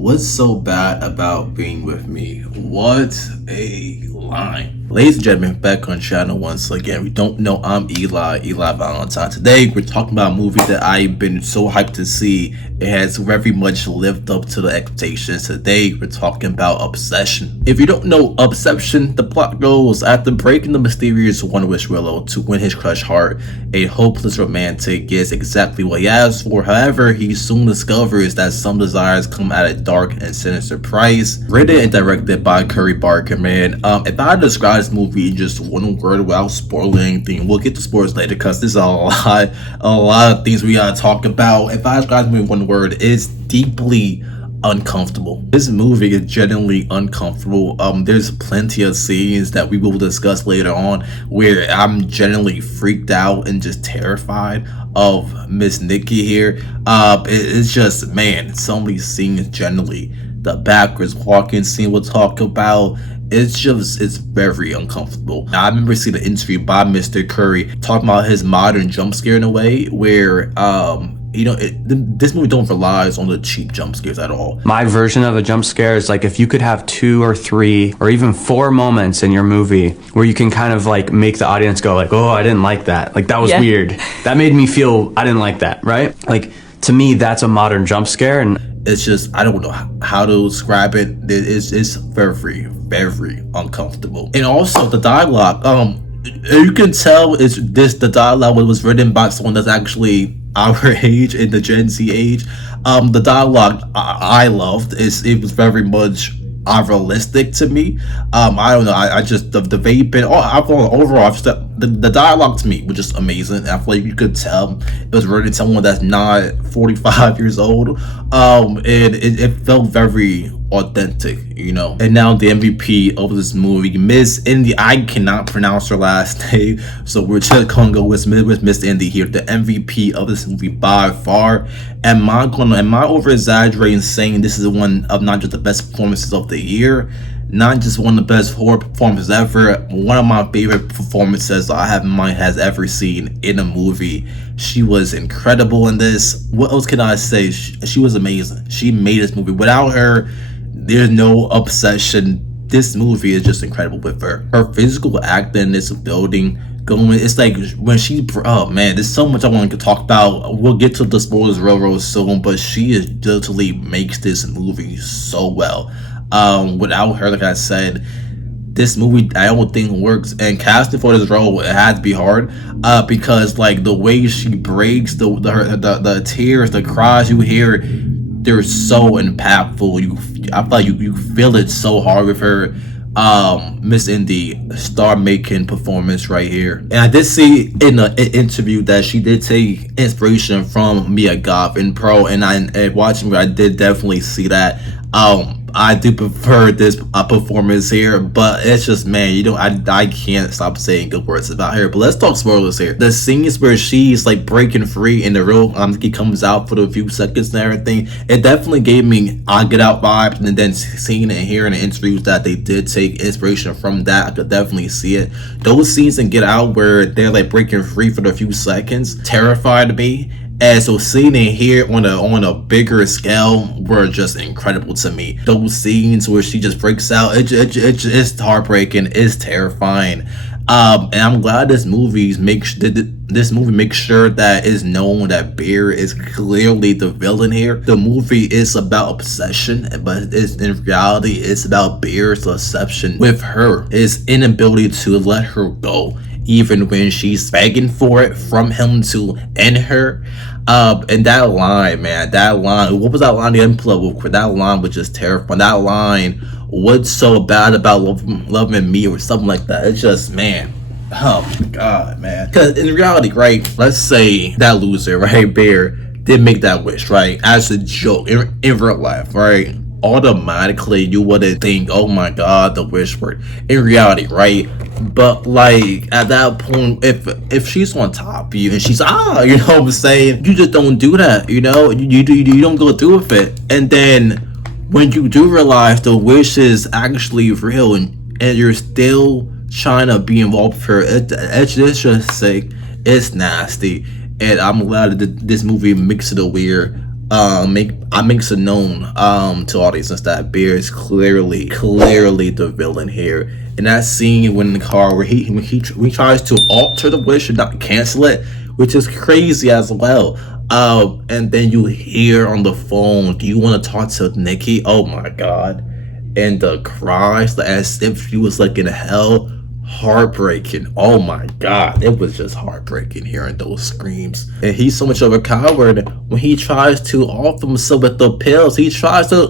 What's so bad about being with me? What a line. Ladies and gentlemen, back on channel once again. We don't know I'm Eli Valentine. Today we're talking about a movie that I've been so hyped to see. It has very much lived up to the expectations. Today we're talking about Obsession. If you don't know Obsession, the plot goes after breaking the mysterious One Wish Willow to win his crush heart, a hopeless romantic gets exactly what he asked for. However, he soon discovers that some desires come at a dark and sinister price. Written and directed by Curry Barker, man. If I describe this movie in just one word without spoiling anything, we'll get to spoilers later because there's a lot of things we gotta talk about. If I describe this movie in one word, it's deeply uncomfortable. This movie is genuinely uncomfortable. There's plenty of scenes that we will discuss later on where I'm genuinely freaked out and just terrified of Miss Nikki here. It's just, man, some of these scenes generally, the backwards walking scene we'll talk about, it's very uncomfortable. Now, I remember seeing an interview by Mr. Curry talking about his modern jump scare in a way where this movie don't rely on the cheap jump scares at all. My version of a jump scare is like if you could have 2 or 3 or even 4 moments in your movie where you can kind of like make the audience go like, oh, I didn't like that. Like that was weird. That made me feel I didn't like that, right? Like to me, that's a modern jump scare. And it's just, I don't know how to describe it. It's very uncomfortable. And also the dialogue, you can tell the dialogue was written by someone that's actually our age, in the Gen Z age. The dialogue I loved. It was very much realistic to me. I don't know. I just the vaping. Overall, the dialogue to me was just amazing. I feel like you could tell it was written someone that's not 45 years old. And it felt very authentic, you know. And now the MVP of this movie, Miss Indy. I cannot pronounce her last name, so we're just gonna go with Miss Indy here, the MVP of this movie by far. Am I over exaggerating saying this is one of not just the best performances of the year, not just one of the best horror performances ever, one of my favorite performances I have in mind has ever seen in a movie. She was incredible in this. What else can I say? She was amazing. She made this movie. Without her, there's no Obsession. This movie is just incredible with her. Her physical acting in this building going, it's like when she, oh man, there's so much I want to talk about. We'll get to the spoilers real soon, but she is literally makes this movie so well. Without her, like I said, this movie I don't think works. And casting for this role, it had to be hard, because like the way she breaks, the tears, the cries you hear, they're so impactful. I feel like you feel it so hard with her. Miss Indy, star-making performance right here. And I did see in an interview that she did take inspiration from Mia Goth in Pro, and watching her, I did definitely see that. I do prefer this performance here, but it's just, man, I can't stop saying good words about her. But let's talk spoilers here. The scenes where she's like breaking free in the real he comes out for the few seconds and everything, it definitely gave me Get Out vibes. And then seeing and hearing the interviews that they did take inspiration from that, I could definitely see it. Those scenes in Get Out where they're like breaking free for the few seconds terrified me. And so seeing it here on a bigger scale were just incredible to me. Those scenes where she just breaks out, it's heartbreaking, it's terrifying. And I'm glad this movie makes sure that it's known that Bear is clearly the villain here. The movie is about obsession, but in reality it's about Bear's deception with her, his inability to let her go, even when she's begging for it from him to end her. And that line, man, what was that line? The unplug, that line was just terrifying. That line, what's so bad about loving me, or something like that. It's just, man, oh my god, man. Because in reality, right, let's say that loser, right, Bear, did make that wish, right, as a joke in real life, right? Automatically you wouldn't think, oh my god, the wish worked in reality, right? But like at that point, if she's on top of you and she's you know what I'm saying, you just don't do that, you know, you don't go through with it. And then when you do realize the wish is actually real, and you're still trying to be involved with her, it's just sick, it's nasty. And I'm glad that this movie makes it aware makes it known to audiences that Bear is clearly the villain here. In that scene when in the car where he tries to alter the wish and not cancel it, which is crazy as well. And then you hear on the phone, "Do you want to talk to Nikki?" Oh my god. And the cries, like, as if she was like in hell. Heartbreaking. Oh my god, it was just heartbreaking hearing those screams. And he's so much of a coward when he tries to off himself with the pills. He tries to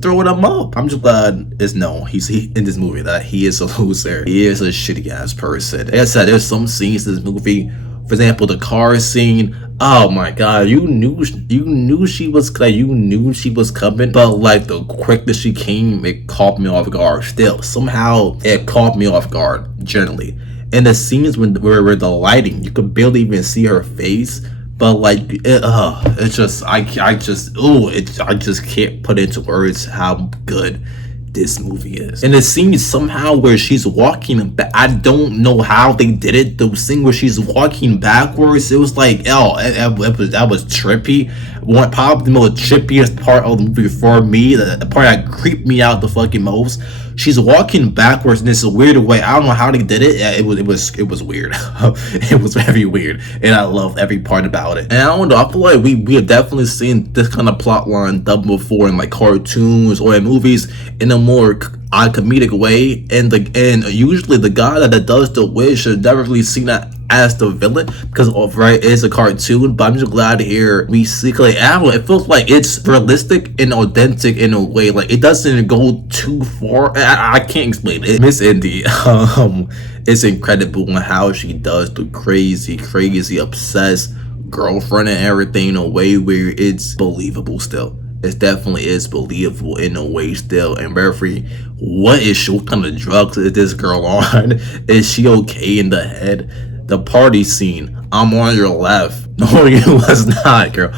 throw them up. I'm just glad it's known he in this movie that he is a loser. He is a shitty ass person. Like I said, there's some scenes in this movie, for example, the car scene. Oh my god, you knew she was like, you knew she was coming, but like the quickness she came, it caught me off guard. Still, somehow it caught me off guard generally. And the scenes where the lighting, you could barely even see her face, but like it's just I just can't put into words how good this movie is. And the scene somehow where she's walking, I don't know how they did it. The scene where she's walking backwards, it was like, that was trippy. Probably the most trippiest part of the movie for me. The part that creeped me out the fucking most. She's walking backwards in this weird way. I don't know how they did it. It was weird. It was very weird, and I love every part about it. And I don't know. I feel like we have definitely seen this kind of plot line done before in like cartoons or in movies in a more comedic way. And usually the guy that does the wish is never really seen that as the villain because it's a cartoon. But I'm just glad to hear we see, like, I don't know, it feels like it's realistic and authentic in a way. Like, it doesn't go too far. I can't explain it. Miss Indy, it's incredible on how she does the crazy obsessed girlfriend and everything in a way where it's believable still. It definitely is believable in a way still. And Referee, what kind of drugs is this girl on? Is she okay in the head? The party scene, I'm on your left. No, you was not, girl.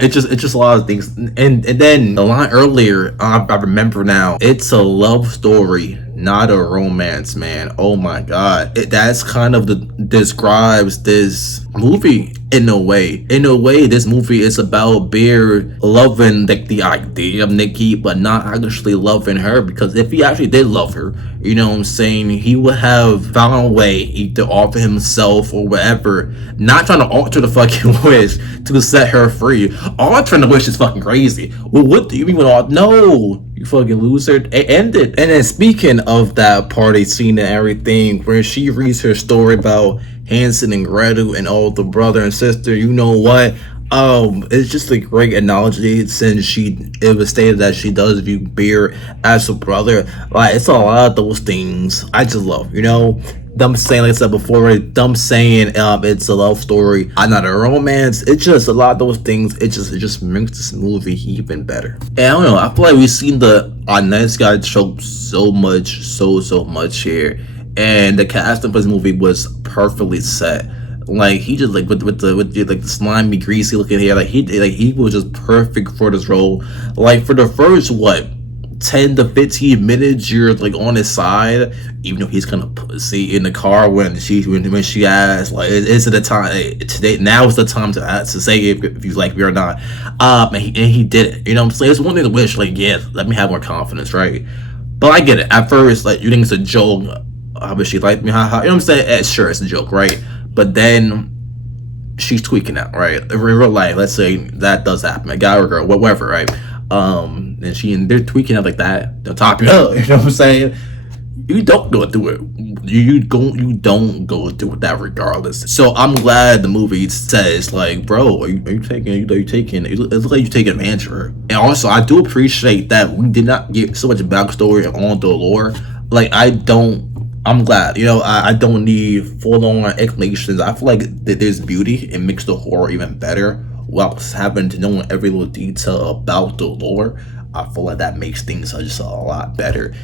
It's just a lot of things. And then the line earlier, I remember now. It's a love story, not a romance, man. Oh my god, that's kind of describes this movie in a way. In a way, this movie is about Bear loving like the idea of Nikki, but not actually loving her. Because if he actually did love her, you know what I'm saying, he would have found a way either offer himself or whatever. Not trying to alter the fucking wish to set her free. Altering the wish is fucking crazy. Well, what do you mean with all? No, you fucking loser. It ended. And then speaking of that party scene and everything, where she reads her story about Hansel and Gretel and all the brother and sister, you know what? It's just a great analogy since it was stated that she does view Bear as a brother. Like, it's a lot of those things I just love, you know. Them saying, like I said before, them saying it's a love story, not a romance. It's just a lot of those things. It just makes this movie even better. And I don't know, I feel like we've seen the nice guy trope so much here, and the casting for this movie was perfectly set. Like, he just like with the slimy, greasy looking hair, he was just perfect for this role. Like, for the first 10 to 15 minutes, you're like on his side, even though he's kind of pussy in the car when she asks, like, is it the time today? Now is the time to say if you like me or not. And he did it. You know what I'm saying? It's one thing to wish, like, yeah, let me have more confidence, right? But I get it. At first, like, you think it's a joke. But she liked me, haha. You know what I'm saying? Sure, it's a joke, right? But then she's tweaking out, right? In real life, let's say that does happen, a guy or girl, whatever, right? And they're tweaking out like that, they'll top you up, you know what I'm saying? You don't go through it. You don't go through that regardless. So I'm glad the movie says, like, bro, are you taking? It looks like you're taking advantage of her. And also, I do appreciate that we did not get so much backstory on the lore. Like, I'm glad, you know, I don't need full-on explanations. I feel like that there's beauty and makes the horror even better while having to know every little detail about the lore. I feel like that makes things just a lot better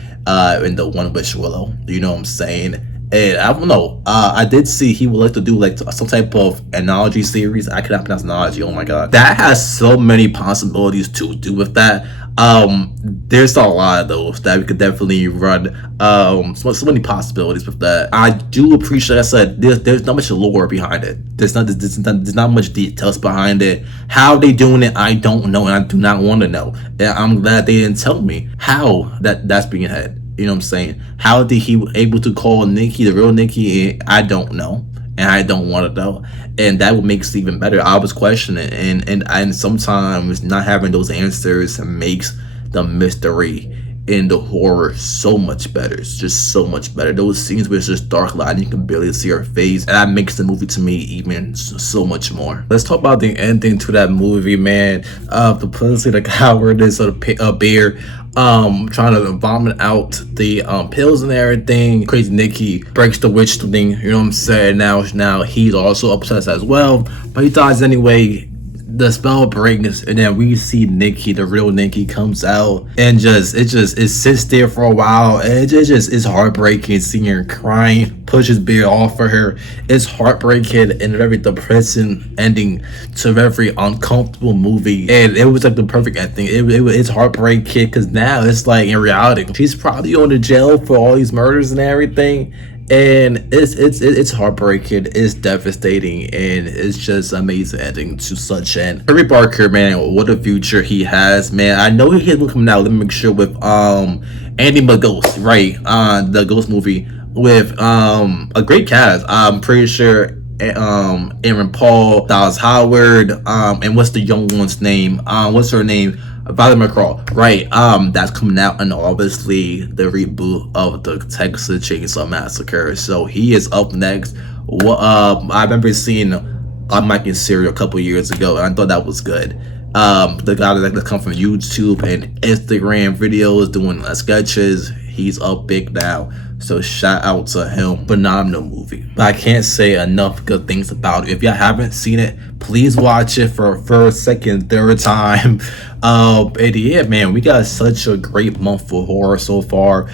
in the One Witch Willow, you know what I'm saying? And I don't know, I did see he would like to do like some type of analogy series. I cannot pronounce analogy, oh my god. That has so many possibilities to do with that. There's a lot of those that we could definitely run. So many possibilities with that. I do appreciate, like I said, there's not much lore behind it. There's not much details behind it. How they doing it, I don't know, and I do not want to know. And I'm glad they didn't tell me how that's being had. You know what I'm saying? How did he able to call Nikki the real Nikki? I don't know, and I don't want to know. And that would make it even better. I was questioning, and sometimes not having those answers makes the mystery in the horror so much better. It's just so much better. Those scenes where it's just dark light and you can barely see her face, and that makes the movie to me even so much more. Let's talk about the ending to that movie, man. The pussy, the cowardice of the bear trying to vomit out the pills and everything. Crazy Nikki breaks the witch thing, you know what I'm saying? Now he's also obsessed as well, but he dies anyway. The spell breaks, and then we see Nikki, the real Nikki, comes out, and it sits there for a while, and it's heartbreaking seeing her crying, pushes beer off for her. It's heartbreaking and very depressing ending to a very uncomfortable movie, and it was like the perfect ending. It's heartbreaking because now it's like in reality she's probably going to jail for all these murders and everything. And it's heartbreaking, it's devastating, and it's just amazing ending to such an Trey Parker, man. What a future he has, man. I know he has one coming out. Let me make sure with Andy McGhost, right? The Ghost movie with a great cast. I'm pretty sure Aaron Paul, Dallas Howard, and what's the young one's name? What's her name? Valerie McCraw, right? That's coming out, and obviously the reboot of the Texas Chainsaw Massacre. So he is up next. I remember seeing Mike and Serial a couple years ago, and I thought that was good. The guy that come from YouTube and Instagram videos doing sketches, he's up big now. So shout out to him. Phenomenal movie. But I can't say enough good things about it. If y'all haven't seen it, please watch it for a first, second, third time. And yeah, man, we got such a great month for horror so far.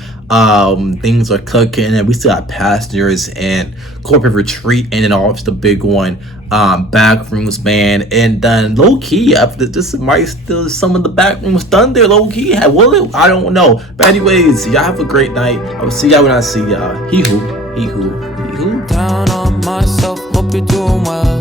Things are cooking, and we still got Passengers and Corporate Retreat, and then obviously the big one, Backrooms, man. And then low key, after this might still some of the Backrooms thunder low key. Will it? I don't know. But anyways, y'all have a great night. I will see y'all when I see y'all. He who. Down on myself, hope you're doing well.